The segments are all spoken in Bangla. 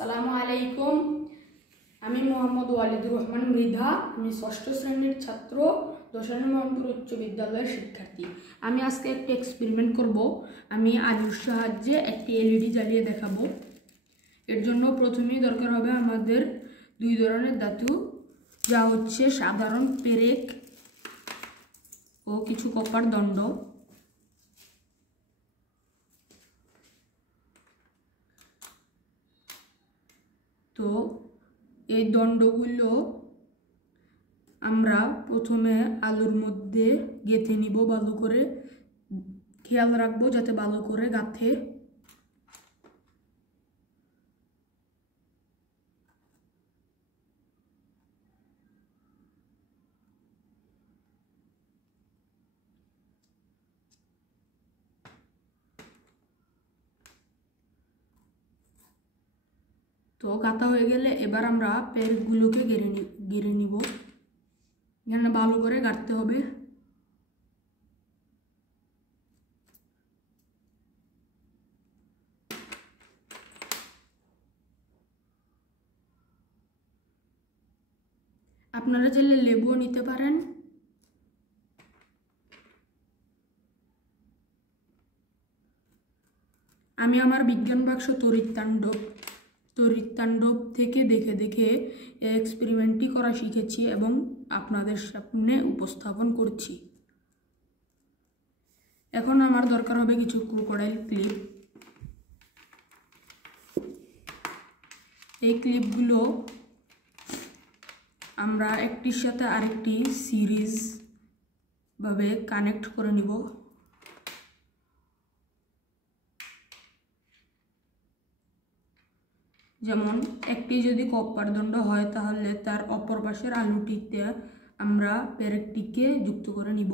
আসসালামু আলাইকুম। আমি মোহাম্মদ ওয়ালিদুর রহমান মৃধা। আমি ষষ্ঠ শ্রেণীর ছাত্র, দশানী মোহাম্মদপুর উচ্চ বিদ্যালয়ের শিক্ষার্থী। আমি আজকে একটি এক্সপেরিমেন্ট করব। আমি আলুর সাহায্যে একটি এলইডি জ্বালিয়ে দেখাবো। এর জন্য প্রথমেই দরকার হবে আমাদের দুই ধরনের ধাতু, যা হচ্ছে সাধারণ পেরেক ও কিছু কপার দণ্ড। তো এই দণ্ডগুলো আমরা প্রথমে আলুর মধ্যে গেঁথে নিব ভালো করে। খেয়াল রাখবো যাতে ভালো করে গাঁথে। তো গাঁথা হয়ে গেলে এবার আমরা পেরেকগুলোকে গেড়ে নিব। এখানে ভালো করে গাঁথতে হবে। আপনারা চাইলে লেবুও নিতে পারেন। আমি আমার বিজ্ঞান বাক্স তড়িৎতাণ্ডব থেকে দেখে দেখে এই এক্সপেরিমেন্টটি করা শিখেছি এবং আপনাদের সামনে উপস্থাপন করছি। এখন আমার দরকার হবে কিছু ক্রোকোডাইল ক্লিপ। এই ক্লিপগুলো আমরা একটির সাথে আরেকটি সিরিজ ভাবে কানেক্ট করে নিব। যেমন একটি যদি কপার দণ্ড হয় তাহলে তার অপর পাশের আলুটিতে আমরা পেরেকটিকে যুক্ত করে নিব।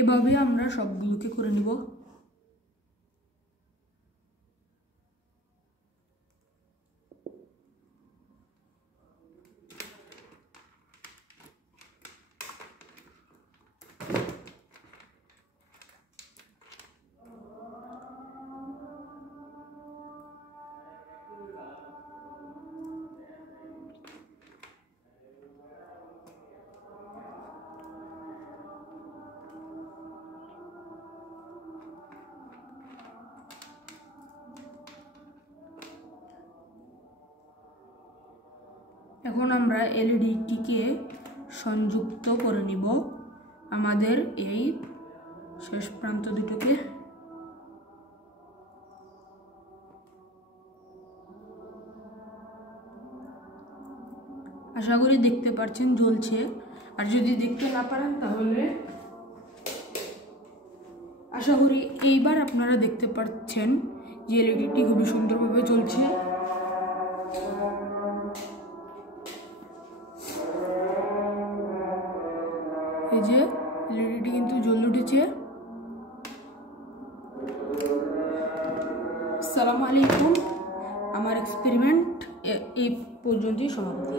এভাবে আমরা সবগুলোকে করে নিব। এখন আমরা এলইডিটিকে সংযুক্ত করে নিব আমাদের এই শেষ প্রান্ত দুটোকে। আশা করি দেখতে পাচ্ছেন জ্বলছে। আর যদি দেখতে না পারেন তাহলে আশা করি এইবার আপনারা দেখতে পাচ্ছেন যে এলইডিটি খুবই সুন্দরভাবে জ্বলছে। এই যে এলইডিটি কিন্তু জ্বলে উঠেছে। আসসালামু আলাইকুম। আমার এক্সপেরিমেন্ট এই পর্যন্তই সমাপ্তি।